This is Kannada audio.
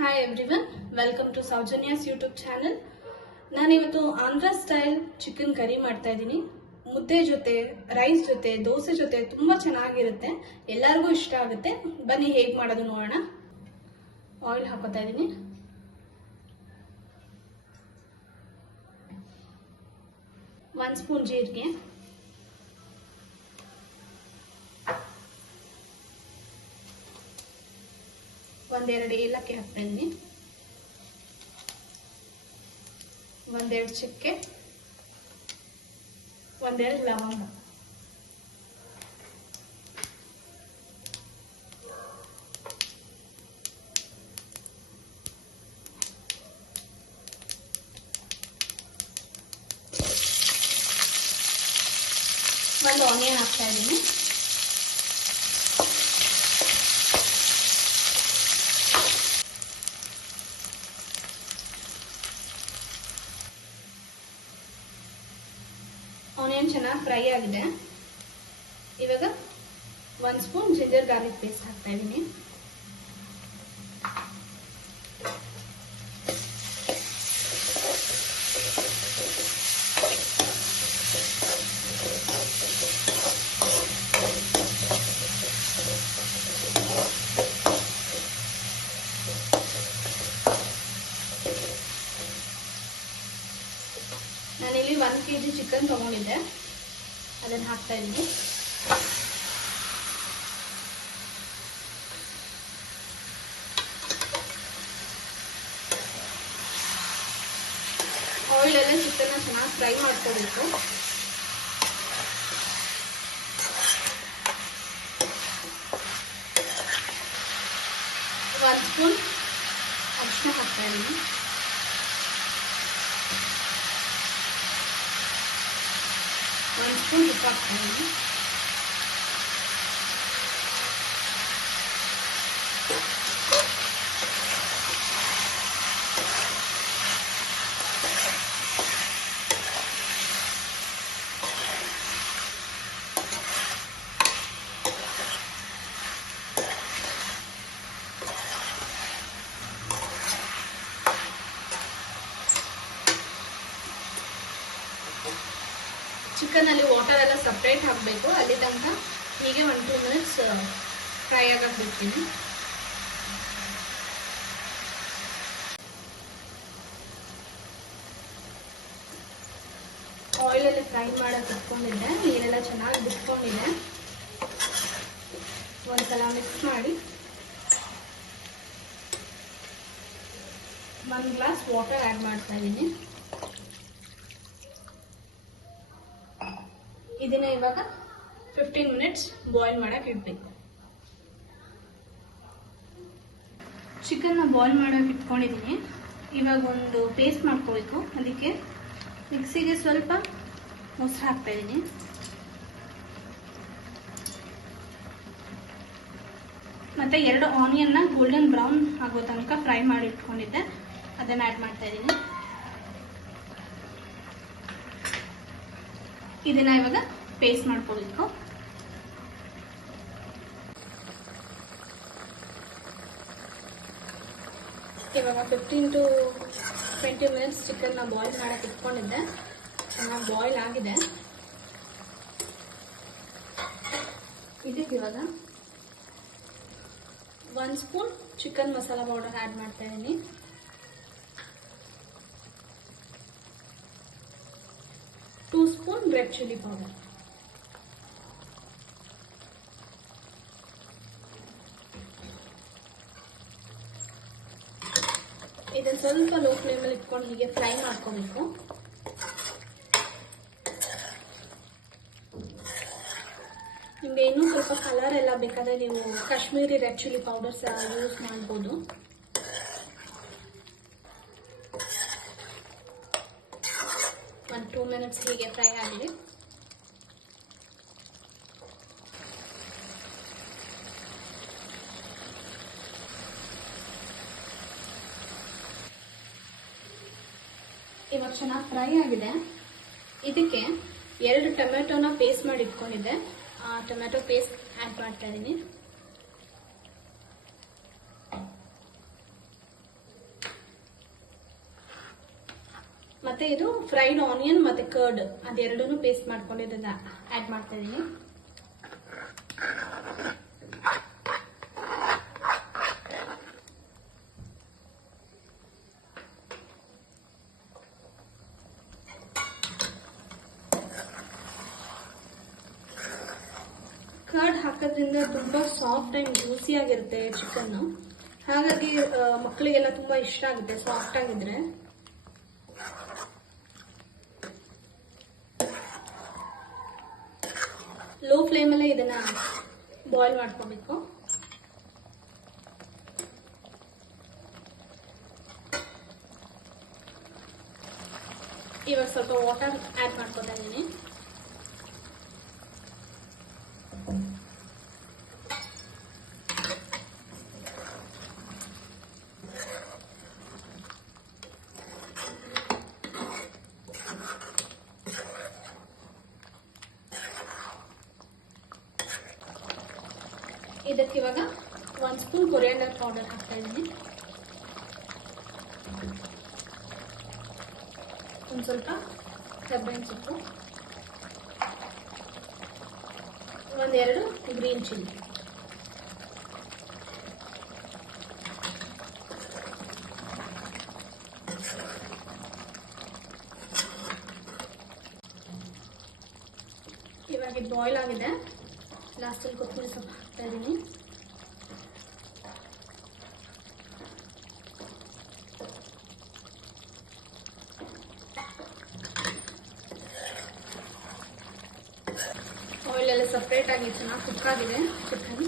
Hi everyone, welcome to Saujany's YouTube channel. ನಾನು ಇವತ್ತು ಆಂಧ್ರ ಸ್ಟೈಲ್ ಚಿಕನ್ ಕರಿ ಮಾಡ್ತಾ ಇದ್ದೀನಿ. ಮುದ್ದೆ ಜೊತೆ, ರೈಸ್ ಜೊತೆ, ದೋಸೆ ಜೊತೆ ತುಂಬಾ ಚೆನ್ನಾಗಿರುತ್ತೆ. ಎಲ್ಲರಿಗೂ ಇಷ್ಟ ಆಗುತ್ತೆ. ಬನ್ನಿ ಹೇಗೆ ಮಾಡೋದು ನೋಡೋಣ. ಆಯಿಲ್ ಹಾಕೋತಾ ಇದ್ದೀನಿ. ಒಂದು ಸ್ಪೂನ್ ಜೀರಿಗೆ, ಒಂದೆರಡು ಏಲಕ್ಕಿ ಹಾಕ್ತಾ ಇದ್ದೀನಿ, ಒಂದೆರಡು ಚಕ್ಕೆ, ಒಂದೆರಡು ಲವಂಗ, ಒಂದು ಆನಿಯನ್ ಹಾಕ್ತಾ ಇದ್ದೀನಿ. ಆನಿಯನ್ ಚೆನ್ನಾಗಿ ಫ್ರೈ ಆಗಿದೆ. ಇವಾಗ ಒಂದು ಸ್ಪೂನ್ ಜಿಂಜರ್ ಗಾರ್ಲಿಕ್ ಪೇಸ್ಟ್ ಹಾಕ್ತಾ ಇದ್ದೀನಿ. ನಾನಿಲ್ಲಿ 1 kg ಚಿಕನ್ ತಗೊಂಡಿದ್ದೆ, ಅದನ್ನು ಹಾಕ್ತಾ ಇದ್ದೀನಿ. ಆಯಿಲಲ್ಲೇ ಚಿಕನ್ನ ಚೆನ್ನಾಗಿ ಫ್ರೈ ಮಾಡ್ಕೋಬೇಕು. ಒಂದು ಸ್ಪೂನ್ ಅರಿಶಿನ ಹಾಕ್ತಾ ಇದ್ದೀನಿ. ಒಂದು ಸ್ಪೂನ್ ಉಪ್ಪು ಹಾಕ್ತಾ ಇದ್ದೀನಿ. ಚಿಕನ್ ಅಲ್ಲಿ ವಾಟರ್ ಎಲ್ಲ ಸಪ್ರೇಟ್ ಹಾಕಬೇಕು. ಅಲ್ಲಿ ತನಕ ಹೀಗೆ 1-2 ಮಿನಿಟ್ಸ್ ಫ್ರೈ ಆಗಕ್ಕೆ ಬಿಡ್ತೀನಿ. ಆಯಿಲಲ್ಲಿ ಫ್ರೈ ಮಾಡಕ್ಕೆ ಇಟ್ಕೊಂಡಿದ್ದೆ, ನೀರೆಲ್ಲ ಚೆನ್ನಾಗಿ ಬಿಟ್ಕೊಂಡಿದ್ದೆ. ಒಂದ್ಸಲ ಮಿಕ್ಸ್ ಮಾಡಿ 1 ಗ್ಲಾಸ್ ವಾಟರ್ ಆ್ಯಡ್ ಮಾಡ್ತಾ ಇದ್ದೀನಿ. ಇದನ್ನ ಇವಾಗ 15 ಮಿನಿಟ್ಸ್ ಬಾಯ್ಲ್ ಮಾಡಕ್ಕೆ ಇಡಬೇಕು. ಚಿಕನ್ನ ಬಾಯ್ಲ್ ಮಾಡಕ್ಕೆ ಇಟ್ಕೊಂಡಿದ್ದೀನಿ. ಇವಾಗ ಒಂದು ಪೇಸ್ಟ್ ಮಾಡ್ಕೋಬೇಕು. ಅದಕ್ಕೆ ಮಿಕ್ಸಿಗೆ ಸ್ವಲ್ಪ ಮೊಸರು ಹಾಕ್ತಾ ಇದ್ದೀನಿ. ಮತ್ತೆ 2 ಆನಿಯನ್ನ ಗೋಲ್ಡನ್ ಬ್ರೌನ್ ಆಗೋ ತನಕ ಫ್ರೈ ಮಾಡಿ ಇಟ್ಕೊಂಡಿದ್ದೆ, ಅದನ್ನ ಆ್ಯಡ್ ಮಾಡ್ತಾ ಇದ್ದೀನಿ. ಇದನ್ನ ಇವಾಗ ಪೇಸ್ಟ್ ಮಾಡ್ಕೋಬೇಕು. ಇವಾಗ 15 to 20 ಮಿನಿಟ್ಸ್ ಚಿಕನ್ನ ಬಾಯ್ಲ್ ಮಾಡಕ್ಕೆ ಇಟ್ಕೊಂಡಿದ್ದೆ. ಚೆನ್ನಾಗಿ ಬಾಯ್ಲ್ ಆಗಿದೆ. ಇದಕ್ಕೆ ಇವಾಗ 1 spoon chicken masala powder add ಮಾಡ್ತಾ ಇದ್ದೀನಿ. Two spoon red chilli powder, ಇದನ್ನು ಸ್ವಲ್ಪ ಲೋ ಫ್ಲೇಮಲ್ಲಿ ಇಟ್ಕೊಂಡು ಹೀಗೆ ಫ್ರೈ ಮಾಡ್ಕೋಬೇಕು. ನಿಮ್ಗೆ ಇನ್ನೂ ಸ್ವಲ್ಪ ಕಲರ್ ಎಲ್ಲ ಬೇಕಾದ್ರೆ ನೀವು Kashmiri red chilli powders use ಮಾಡ್ಬೋದು. ಒಂದು 2 ಮಿನಿಟ್ಸ್ ಹೀಗೆ ಫ್ರೈ ಆಗಲಿ. ಇವಾಗ ಚೆನ್ನಾಗಿ ಫ್ರೈ ಆಗಿದೆ. ಇದಕ್ಕೆ 2 ಟೊಮೆಟೊನ ಪೇಸ್ಟ್ ಮಾಡಿ ಇಟ್ಕೊಂಡಿದ್ದೆ, ಆ ಟೊಮೆಟೊ ಪೇಸ್ಟ್ ಆ್ಯಡ್ ಮಾಡ್ತಾ ಇದ್ದೀನಿ. ಮತ್ತೆ ಇದು ಫ್ರೈಡ್ ಆನಿಯನ್ ಮತ್ತೆ ಕರ್ಡ್ ಅದೆರಡೂ ಪೇಸ್ಟ್ ಮಾಡ್ಕೊಂಡಿದ್ದನ್ನ ಆಡ್ ಮಾಡ್ತಾ ಇದೀನಿ. ಕರ್ಡ್ ಹಾಕೋದ್ರಿಂದ ತುಂಬಾ ಸಾಫ್ಟ್ ಅಂಡ್ ಜ್ಯೂಸಿ ಆಗಿರುತ್ತೆ ಚಿಕನ್. ಹಾಗಾಗಿ ಮಕ್ಕಳಿಗೆಲ್ಲ ತುಂಬಾ ಇಷ್ಟ ಆಗುತ್ತೆ ಸಾಫ್ಟ್ ಆಗಿದ್ರೆ. ಲೋ ಫ್ಲೇಮಲ್ಲೇ ಇದನ್ನ ಬಾಯ್ಲ್ ಮಾಡ್ಕೋಬೇಕು. ಇವಾಗ ಸ್ವಲ್ಪ ವಾಟರ್ ಆಡ್ ಮಾಡ್ಕೊತಾ ಇದ್ದೀನಿ. ಇದಕ್ಕೆ ಇವಾಗ 1 ಸ್ಪೂನ್ ಕೊರಿಯಾಂಡರ್ ಪೌಡರ್ ಹಾಕ್ತಾ ಇದ್ದೀನಿ. ಒಂದು ಸ್ವಲ್ಪ ಕರ್ಬೇವಿನ ಸೊಪ್ಪು, ಒಂದೆರಡು ಗ್ರೀನ್ ಚಿಲ್ಲಿ. ಇವಾಗ ಇದು ಬಾಯ್ಲ್ ಆಗಿದೆ. ಲಾಸ್ಟಲ್ಲಿ ಕೊತ್ತಂಬರಿ ಸೊಪ್ಪು ಹಾಕ್ತಾ ಇದ್ದೀನಿ. ಆಯಿಲ್ ಎಲ್ಲ ಸಪ್ರೇಟ್ ಆಗಿ ಚೆನ್ನಾಗಿ ಕುಕ್ ಆಗಿದೆ ಚಿಕನ್.